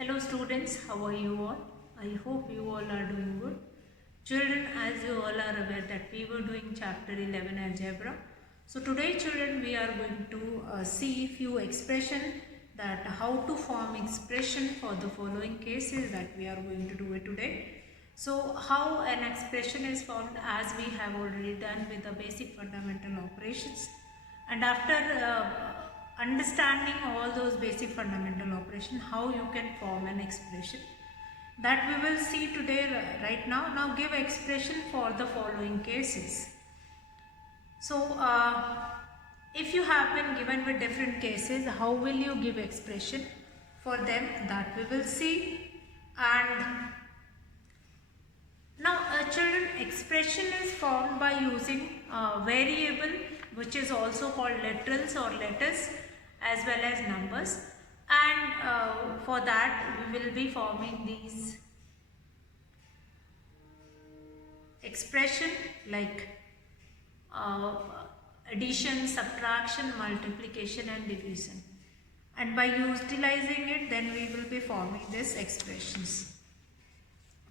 Hello students, how are you all? I hope you all are doing good. Children, as you all are aware that we were doing chapter 11 algebra. So today children we are going to see few expression that how to form expression for the following cases that we are going to do it today. So how an expression is formed as we have already done with the basic fundamental operations, and after understanding all those basic fundamental operations, how you can form an expression, that we will see today right now. Now give expression for the following cases. So if you have been given with different cases, how will you give expression for them, that we will see. And now children, expression is formed by using variable, which is also called literals or letters, as well as numbers, and for that we will be forming these expression like uh, addition, subtraction, multiplication and division, and by utilizing it then we will be forming these expressions.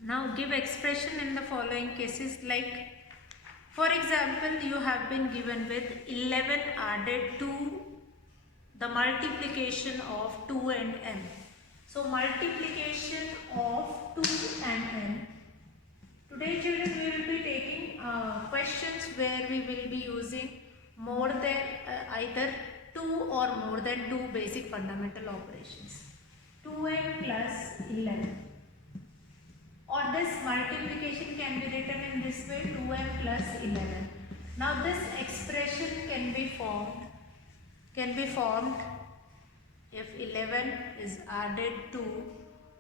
Now give expression in the following cases, like for example you have been given with 11 added to the multiplication of 2 and n. So multiplication of 2 and n. Today children we will be taking questions where we will be using more than either 2 or more than 2 basic fundamental operations. 2n plus 11. Or this multiplication can be written in this way, 2n plus 11. Now this expression can be formed if 11 is added to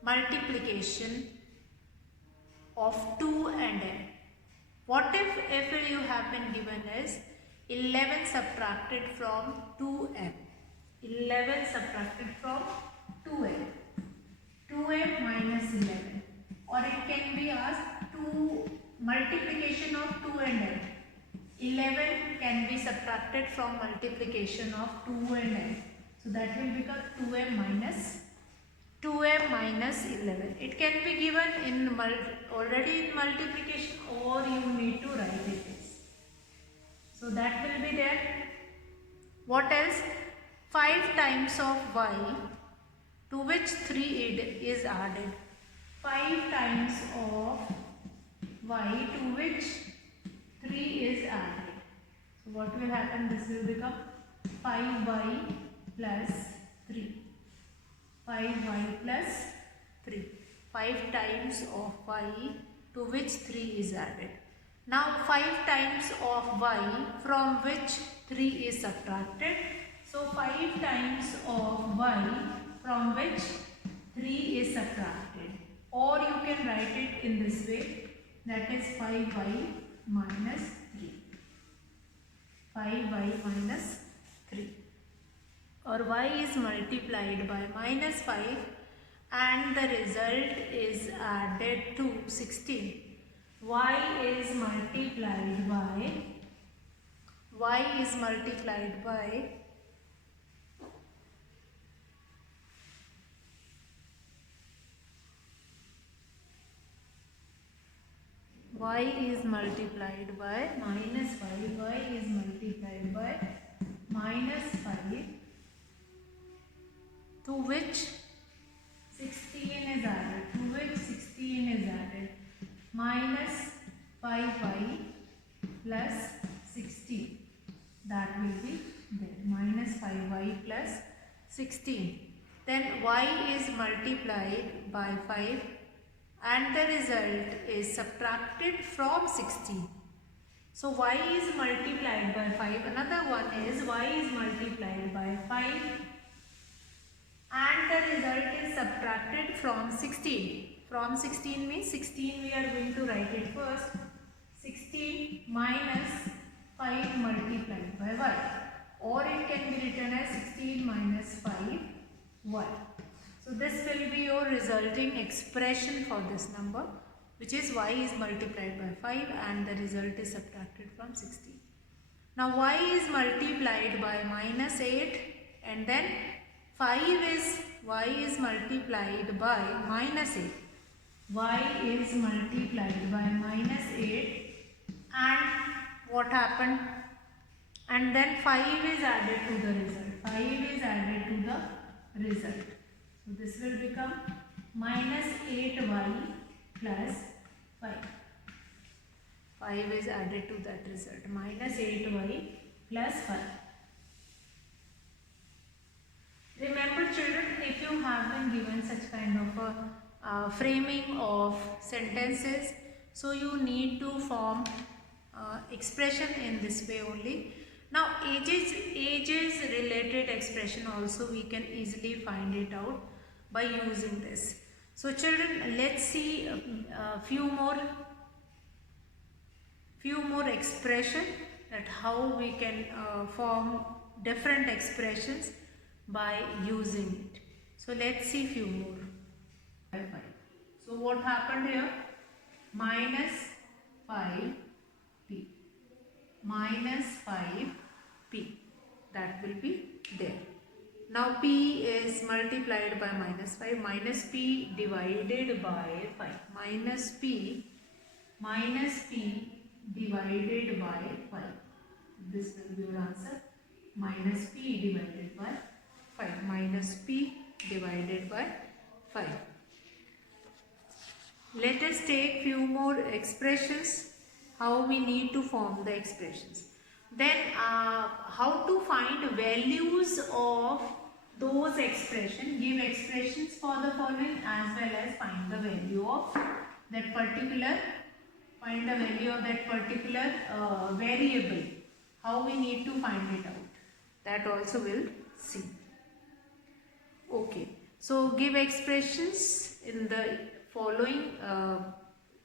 multiplication of 2 and n. What if you have been given is 11 subtracted from 2n. 11 subtracted from 2n. 2n minus 11. Or it can be asked 2 multiplication of 2 and n. 11 can be subtracted from multiplication of 2 and n. So that will become 2m minus 11. It can be given in already in multiplication, or you need to write it as. So that will be there. What else? 5 times of y to which 3 is added. 5 times of y to which 3 is added. So what will happen? This will become 5y plus 3. 5y plus 3. 5 times of y to which 3 is added. Now 5 times of y from which 3 is subtracted. So 5 times of y from which 3 is subtracted. Or you can write it in this way, that is 5y minus 3. 5y minus 3. Or y is multiplied by minus 5 and the result is added to 16. Y is multiplied by y is multiplied by minus 5. Y is multiplied by minus 5 to which 16 is added. Minus 5y plus 16. That will be there. Minus 5y plus 16. Then y is multiplied by 5 and the result is subtracted from 16. So y is multiplied by 5. Another one is y is multiplied by 5 and the result is subtracted from 16. From 16 means 16 we are going to write it first. 16 minus 5 multiplied by y. Or it can be written as 16 minus 5y. So this will be your resulting expression for this number, which is y is multiplied by 5 and the result is subtracted from 16. Now y is multiplied by minus 8 and then 5 is y is multiplied by minus 8. Y is multiplied by minus 8, and what happened? And then 5 is added to the result. 5 is added to the result. So this will become minus 8y plus 5. 5 is added to that result. Minus 8y plus 5. Remember children, if you have been given such kind of a framing of sentences, so you need to form expression in this way only. Now ages related expression also we can easily find it out by using this. So children, let's see a few more expression, that how we can form different expressions by using it. So let's see few more. So what happened here? Minus 5p. Minus 5p. That will be there. Now p is multiplied by minus 5. Minus p divided by 5. Minus p divided by 5. This will be your answer. Minus p divided by 5. Minus p divided by 5. Let us take few more expressions, how we need to form the expressions. Then how to find values of those expressions, give expressions for the following as well as find the value of that particular, variable. How we need to find it out, that also we'll see. Okay, so give expressions in the following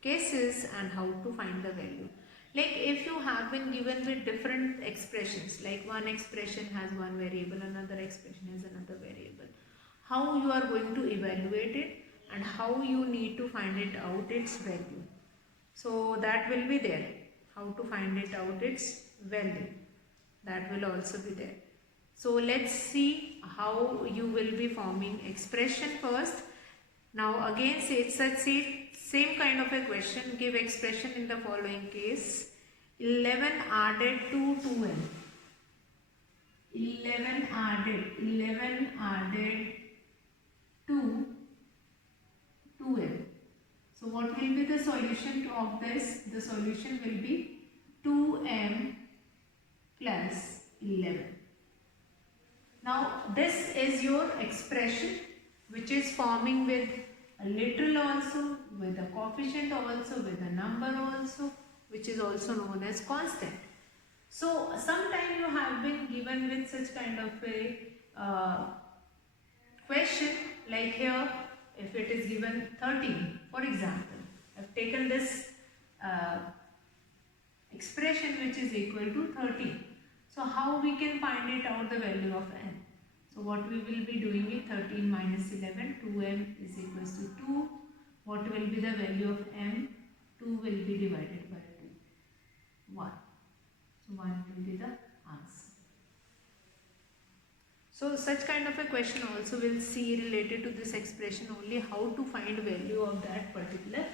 cases and how to find the value. Like if you have been given with different expressions, like one expression has one variable, another expression has another variable, how you are going to evaluate it and how you need to find it out its value. So that will be there, how to find it out its value, that will also be there. So let's see how you will be forming expression first. Now again same kind of a question, give expression in the following case. 11 added to 12. 11 added to 12. So what will be the solution of this? The solution will be 2m plus 11. Now this is your expression which is forming with a literal also, with a coefficient also, with a number also, which is also known as constant. So sometime you have been given with such kind of a question, like here if it is given 13, for example, I have taken this expression which is equal to 13. So how we can find it out the value of n? So what we will be doing is 13 minus 11, 2m is equals to 2. What will be the value of m? 2 will be divided by 2, 1. So 1 will be the answer. So such kind of a question also we'll see related to this expression only, how to find value of that particular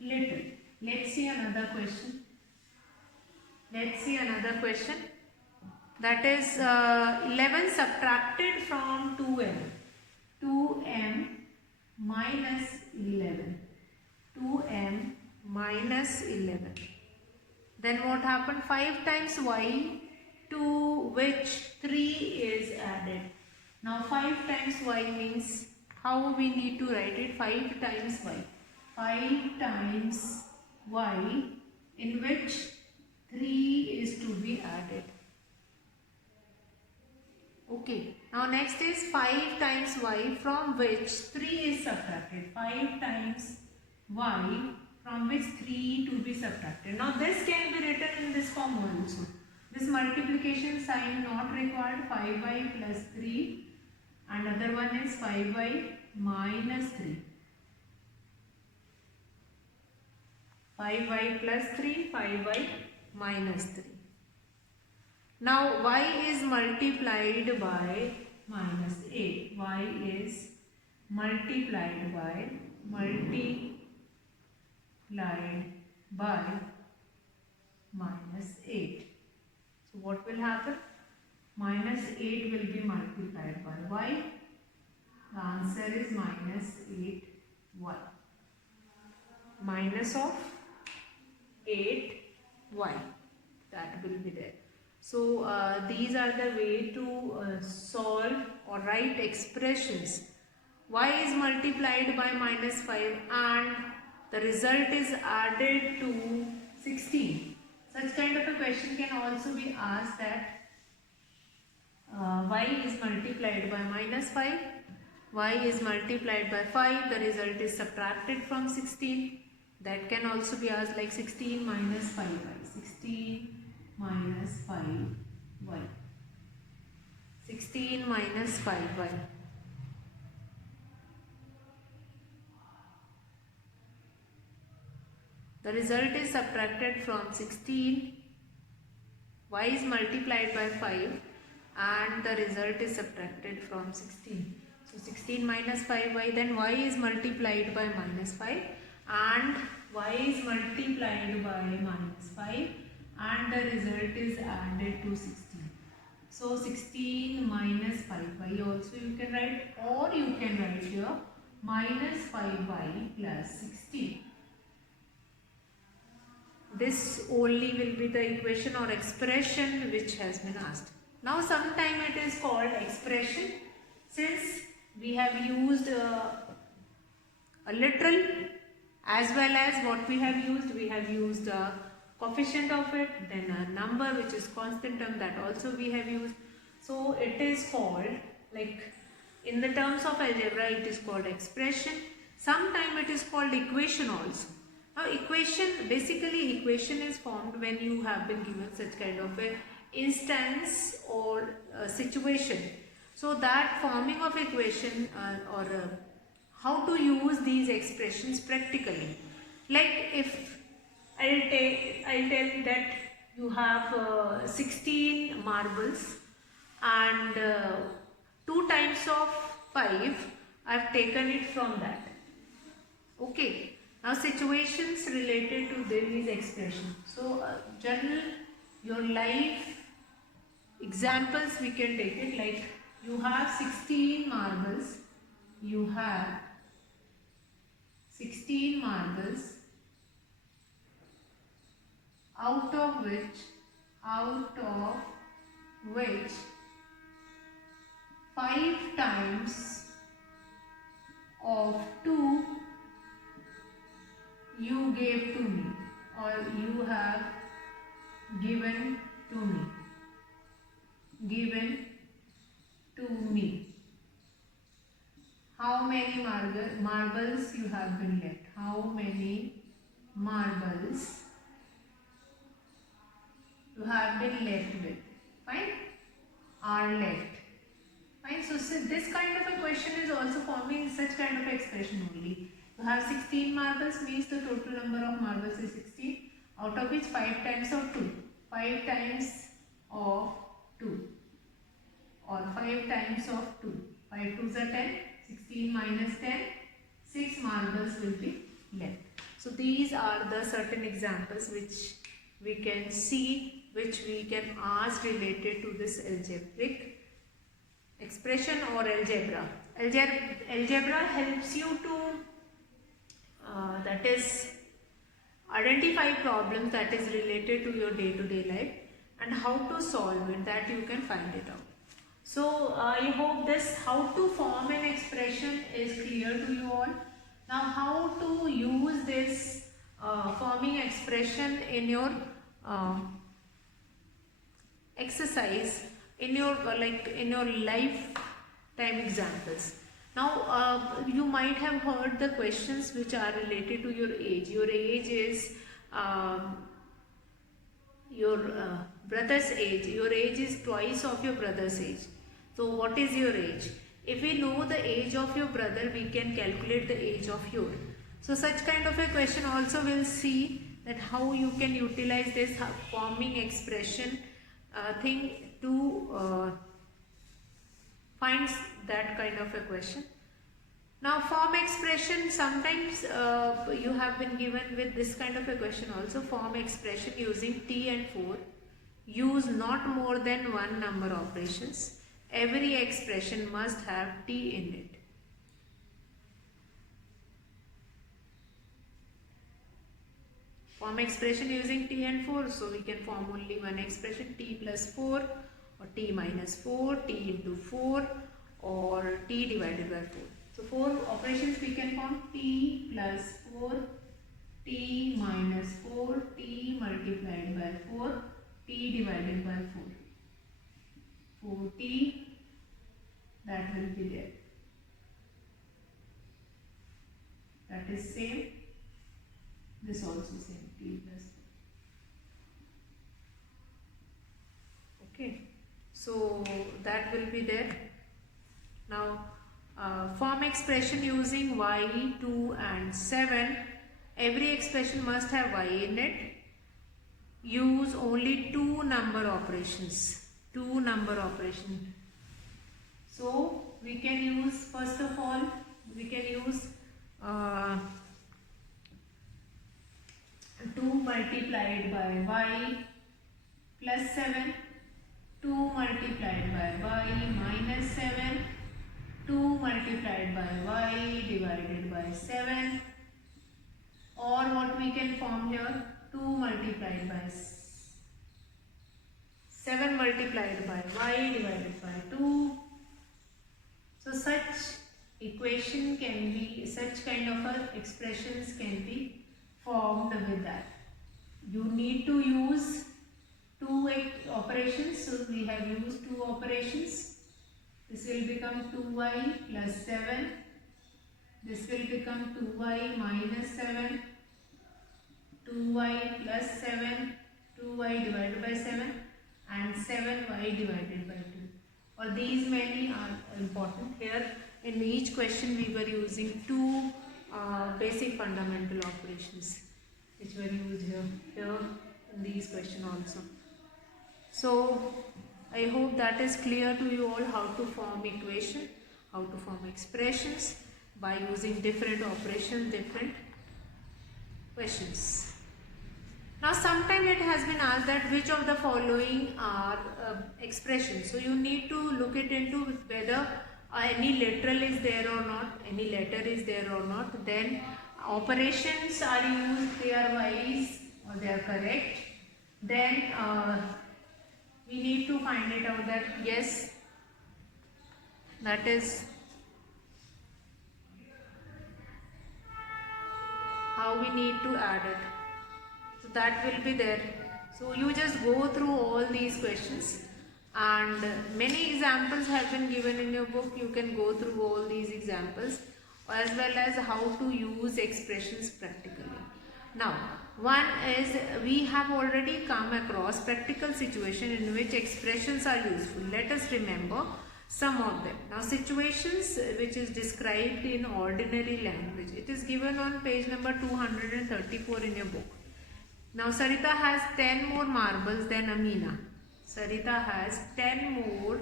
letter. Let's see another question. That is 11 subtracted from 2m. 2m minus 11. 2m minus 11. Then what happened? 5 times y, to which 3 is added. Now 5 times y means, how we need to write it? 5 times y. 5 times y, in which 3 is to be added. Okay, now next is 5 times y from which 3 is subtracted. 5 times y from which 3 to be subtracted. Now this can be written in this form also. This multiplication sign not required, 5y plus 3, and other one is 5y minus 3. 5y plus 3, 5y minus 3. Now y is multiplied by minus 8. Y is multiplied by minus 8. So what will happen? Minus 8 will be multiplied by y. The answer is minus 8y. Minus of 8y. That will be there. So these are the way to solve or write expressions. Y is multiplied by minus 5 and the result is added to 16. Such kind of a question can also be asked that y is multiplied by minus 5, y is multiplied by 5, the result is subtracted from 16. That can also be asked like 16 minus 5y, 16 minus 5y, 16 minus 5y. The result is subtracted from 16, y is multiplied by 5 and the result is subtracted from 16. So 16 minus 5y, then y is multiplied by minus 5 and y is multiplied by minus 5 and the result is added to 16. So 16 minus 5y also you can write, or you can write here minus 5y plus 16. This only will be the equation or expression which has been asked. Now sometime it is called expression, since we have used a literal as well as what we have used a coefficient of it, then a number which is constant term, that also we have used. So it is called, like in the terms of algebra it is called expression. Sometime it is called equation also. Now basically equation is formed when you have been given such kind of a instance or a situation. So that forming of equation how to use these expressions practically. Like if I'll tell that you have 16 marbles and 2 times of 5 I've taken it from that. Okay. Now situations related to these expressions. So general your life examples we can take it, like you have 16 marbles. You have 16 marbles, out of which 5 times of 2 you gave to me, or you have given to me. How many marbles you have been left? How many marbles you have been left with? Fine? Are left. Fine. So this kind of a question is also forming such kind of expression only. You have 16 marbles means the total number of marbles is 16, out of which 5 times of 2. 5 times of 2 or 5 times of 2. 5 2s are 10, 16 minus 10, 6 marbles will be left. So these are the certain examples which we can see, which we can ask related to this algebraic expression or algebra. Algebra helps you to that is identify problems that is related to your day-to-day life and how to solve it, that you can find it out. So I hope this how to form an expression is clear to you all. Now how to use this forming expression in your exercise, in your in your lifetime examples. Now you might have heard the questions which are related to your age. Your age is your brother's age. Your age is twice of your brother's age. So what is your age? If we know the age of your brother, we can calculate the age of your. So such kind of a question also will see that how you can utilize this forming expression thing to find that kind of a question. Now form expression, sometimes you have been given with this kind of a question also. Form expression using t and 4. Use not more than one number operations. Every expression must have t in it. Form expression using t and 4. So we can form only one expression, t plus 4 or t minus 4, t into 4 or t divided by 4. So 4 operations we can form: t plus 4, t minus 4, t multiplied by 4, t divided by 4. 4t, that will be there. That is same. This also same, t plus 4. Okay. So that will be there. Now form expression using y, 2 and 7. Every expression must have y in it. Use only two number operations. Two number operation. So we can use, first of all, we can use 2 multiplied by y plus 7, 2 multiplied by y minus 7, 2 multiplied by y divided by 7, or what we can form here, 2 multiplied by 7 multiplied by y divided by 2. So such equation can be, such kind of expressions can be formed with that. You need to use two operations. So we have used two operations. This will become 2y plus 7. This will become 2y minus 7. 2y plus 7. 2y divided by 7. And 7y divided by 2. Or these many are important. Here in each question we were using two basic fundamental operations which were used here in these questions also. So I hope that is clear to you all, how to form equation, how to form expressions by using different operations, different questions. Now sometimes it has been asked that which of the following are expressions. So you need to look it into whether any literal is there or not, any letter is there or not. Then operations are used, they are wise or they are correct. Then we need to find it out that yes, that is how we need to add it. So that will be there. So you just go through all these questions, and many examples have been given in your book. You can go through all these examples as well as how to use expressions practically. Now one is, we have already come across practical situation in which expressions are useful. Let us remember some of them. Now situations which is described in ordinary language. It is given on page number 234 in your book. Now Sarita has 10 more marbles than Amina. Sarita has 10 more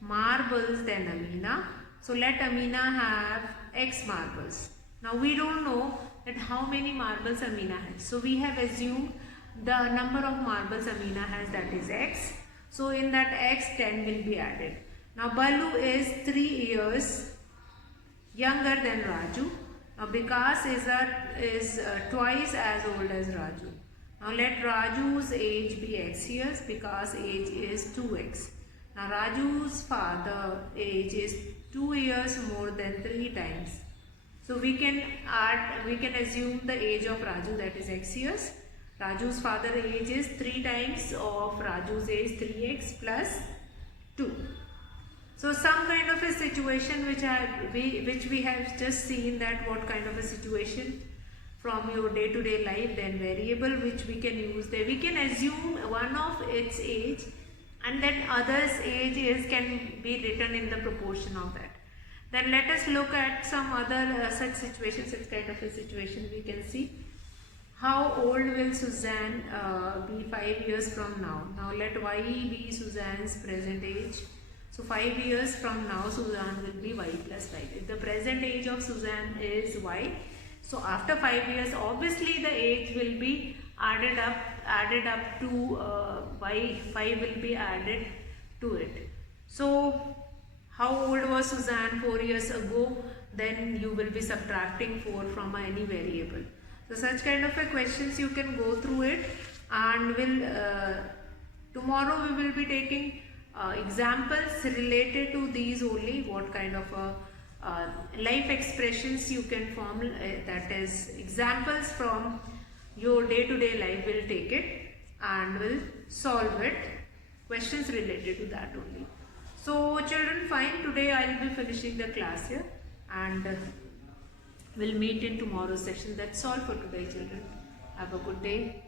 marbles than Amina. So let Amina have X marbles. Now we don't know that how many marbles Amina has. So we have assumed the number of marbles Amina has, that is X. So in that X, 10 will be added. Now Balu is 3 years younger than Raju. Now Vikas is twice as old as Raju. Now let Raju's age be X years, Vikas' age is 2X. Now Raju's father age is 2 years more than 3 times. So we can assume the age of Raju, that is X years. Raju's father age is 3 times of Raju's age, 3x plus 2. So some kind of a situation which we have just seen, that what kind of a situation from your day-to-day life, then variable which we can use there. We can assume one of its age and then other's age can be written in the proportion of that. Then let us look at some other such situations, such kind of a situation. We can see how old will Suzanne be 5 years from now. Now let Y be Suzanne's present age, So 5 years from now, Suzanne will be y plus 5. If the present age of Suzanne is y, so after 5 years, obviously the age will be added up to y. 5 will be added to it. So how old was Suzanne 4 years ago? Then you will be subtracting 4 from any variable. So such kind of a questions you can go through it, and tomorrow we will be taking examples related to these only. What kind of life expressions you can form, that is examples from your day-to-day life. Will take it and will solve it, questions related to that only. So children, fine, today I will be finishing the class here, and we'll meet in tomorrow's session. That's all for today, children. Have a good day.